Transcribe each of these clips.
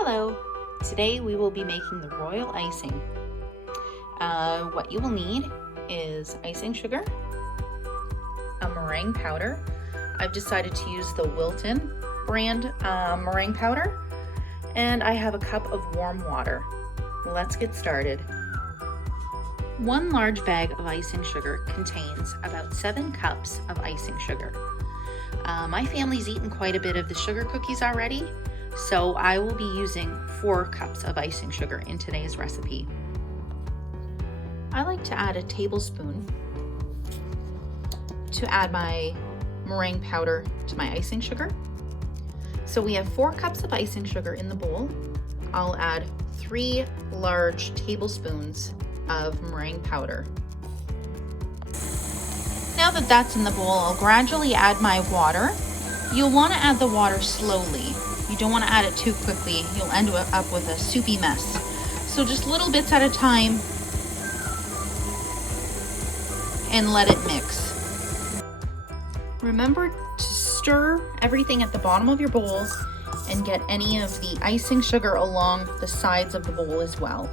Hello, today we will be making the royal icing. What you will need is icing sugar, a meringue powder. I've decided to use the Wilton brand meringue powder, and I have a cup of warm water. Let's get started. 1 large bag of icing sugar contains about 7 cups of icing sugar. My family's eaten quite a bit of the sugar cookies already, so I will be using 4 cups of icing sugar in today's recipe. I like to add a tablespoon to add my meringue powder to my icing sugar. So we have 4 cups of icing sugar in the bowl. I'll add 3 large tablespoons of meringue powder. Now that that's in the bowl, I'll gradually add my water. You'll want to add the water slowly. You don't want to add it too quickly. You'll end up with a soupy mess. So just little bits at a time and let it mix. Remember to stir everything at the bottom of your bowls and get any of the icing sugar along the sides of the bowl as well.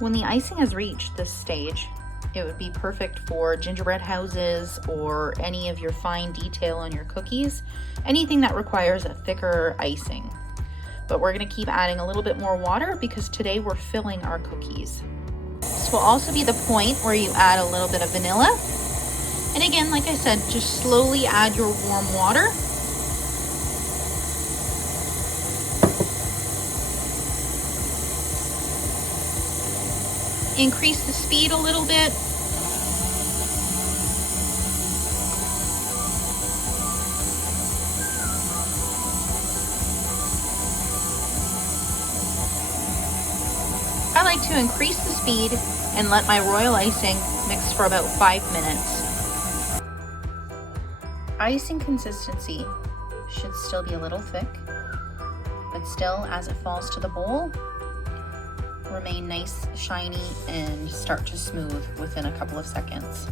When the icing has reached this stage, it would be perfect for gingerbread houses or any of your fine detail on your cookies, anything that requires a thicker icing. But we're going to keep adding a little bit more water because today we're filling our cookies. This will also be the point where you add a little bit of vanilla. And again, like I said, just slowly add your warm water. Increase the speed a little bit. I like to increase the speed and let my royal icing mix for about 5 minutes. Icing consistency should still be a little thick, but still, as it falls to the bowl, remain nice, shiny, and start to smooth within a couple of seconds.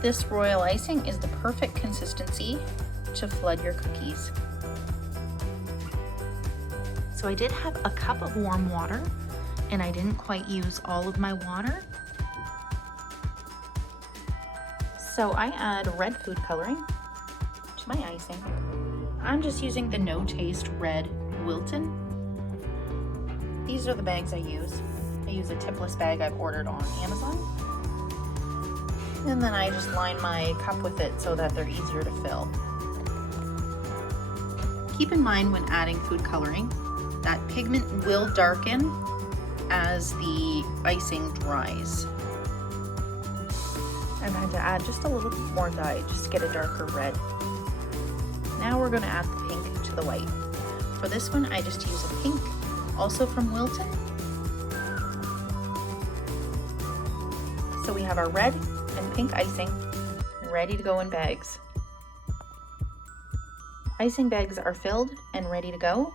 This royal icing is the perfect consistency to flood your cookies. So I did have a cup of warm water, and I didn't quite use all of my water. So I add red food coloring to my icing. I'm just using the no taste red Wilton. These are the bags I use. I use a tipless bag I've ordered on Amazon. And then I just line my cup with it so that they're easier to fill. Keep in mind when adding food coloring that pigment will darken as the icing dries. I've had to add just a little bit more dye just to get a darker red. Now we're going to add the pink to the white. For this one, I just use a pink, also from Wilton. So we have our red and pink icing ready to go in bags. Icing bags are filled and ready to go.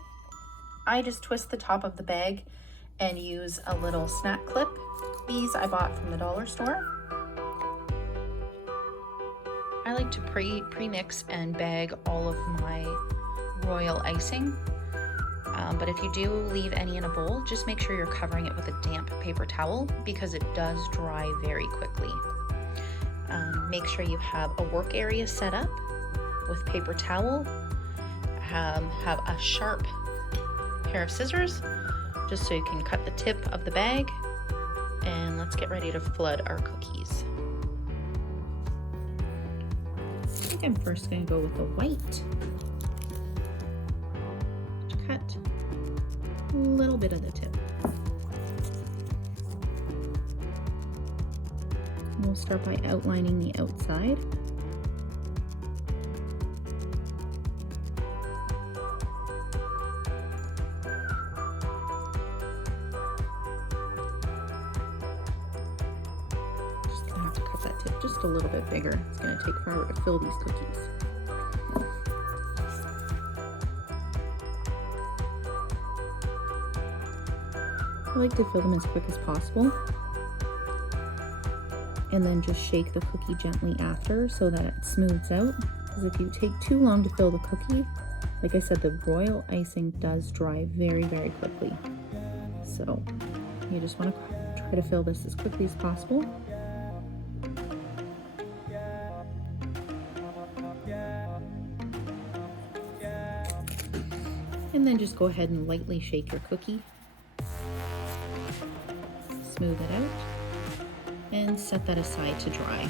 I just twist the top of the bag and use a little snap clip. These I bought from the dollar store. I like to pre-mix and bag all of my royal icing. But if you do leave any in a bowl, just make sure you're covering it with a damp paper towel because it does dry very quickly. Make sure you have a work area set up with paper towel. Have a sharp pair of scissors just so you can cut the tip of the bag. And let's get ready to flood our cookies. I think I'm first going to go with the white. Cut a little bit of the tip. We'll start by outlining the outside. Just gonna have to cut that tip just a little bit bigger. It's gonna take forever to fill these cookies. I like to fill them as quick as possible. and then just shake the cookie gently after so that it smooths out. because if you take too long to fill the cookie, like I said, the royal icing does dry very, very quickly. So you just want to try to fill this as quickly as possible. And then just go ahead and lightly shake your cookie. Smooth it out and set that aside to dry.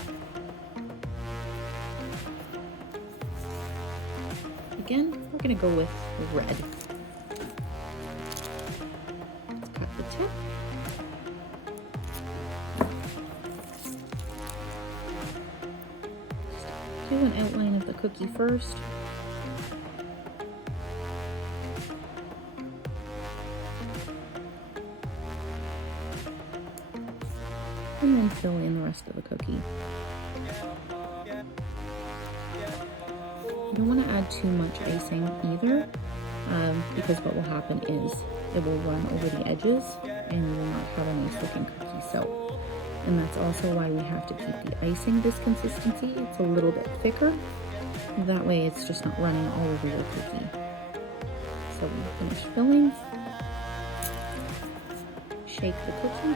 Again, we're going to go with red. Let's cut the tip. Just do an outline of the cookie first. And then fill in the rest of the cookie. You don't want to add too much icing either, because what will happen is it will run over the edges and you will not have a nice looking cookie. And that's also why we have to keep the icing this consistency. It's a little bit thicker. That way it's just not running all over your cookie. So we finish filling. Shake the cookie.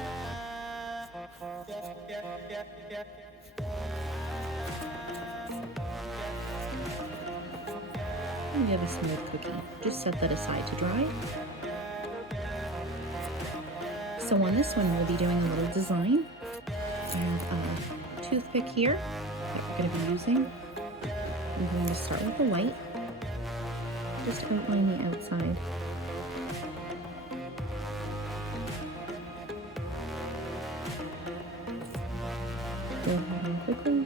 And you have a smooth cookie. Just set that aside to dry. So on this one, we'll be doing a little design. I have a toothpick here that we're going to be using. I'm going to start with the white. Just outline the outside. Go ahead and quickly.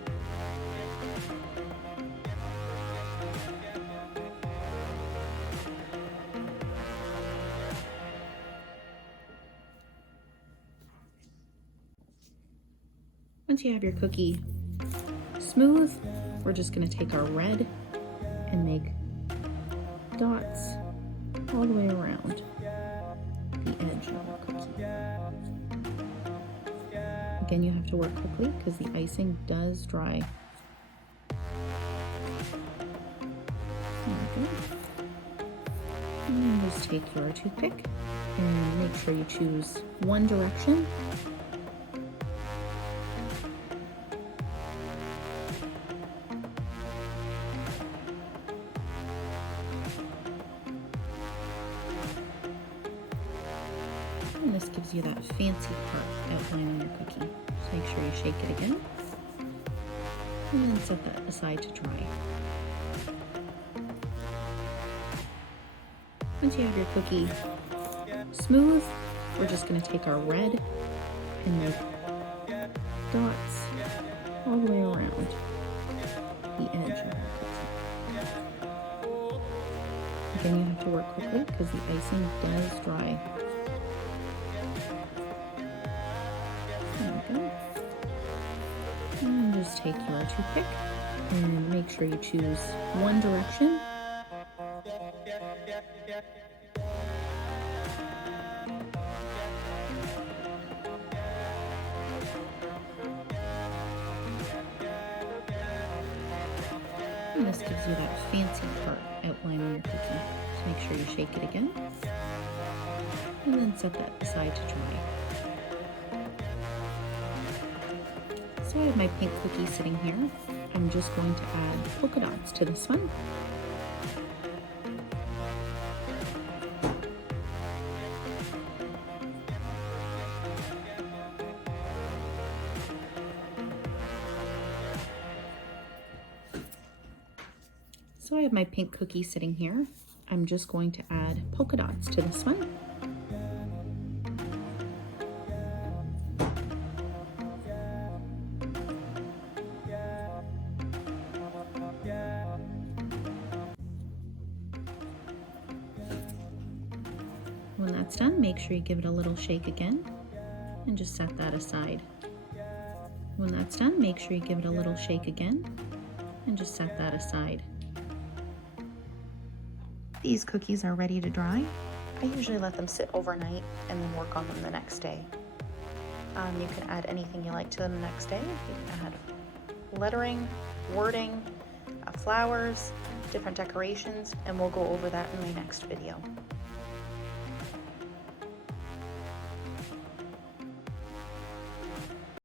Once you have your cookie smooth, we're just going to take our red and make dots all the way around the edge of our cookie. Again, you have to work quickly because the icing does dry. And then just take your toothpick and make sure you choose one direction. And this gives you that fancy part outline on your cookie. Just make sure you shake it again. And then set that aside to dry. Once you have your cookie smooth, we're just going to take our red and make dots all the way around the edge of our cookie. Again, you have to work quickly because the icing does dry. And just take your toothpick and make sure you choose one direction. And this gives you that fancy part outline on your cookie. Just make sure you shake it again. And then set that aside to dry. So I have my pink cookie sitting here. I'm just going to add polka dots to this one. So I have my pink cookie sitting here. I'm just going to add polka dots to this one. When that's done, make sure you give it a little shake again and just set that aside. When that's done, make sure you give it a little shake again and just set that aside. These cookies are ready to dry. I usually let them sit overnight and then work on them the next day. You can add anything you like to them the next day. You can add lettering, wording, flowers, different decorations, and we'll go over that in my next video.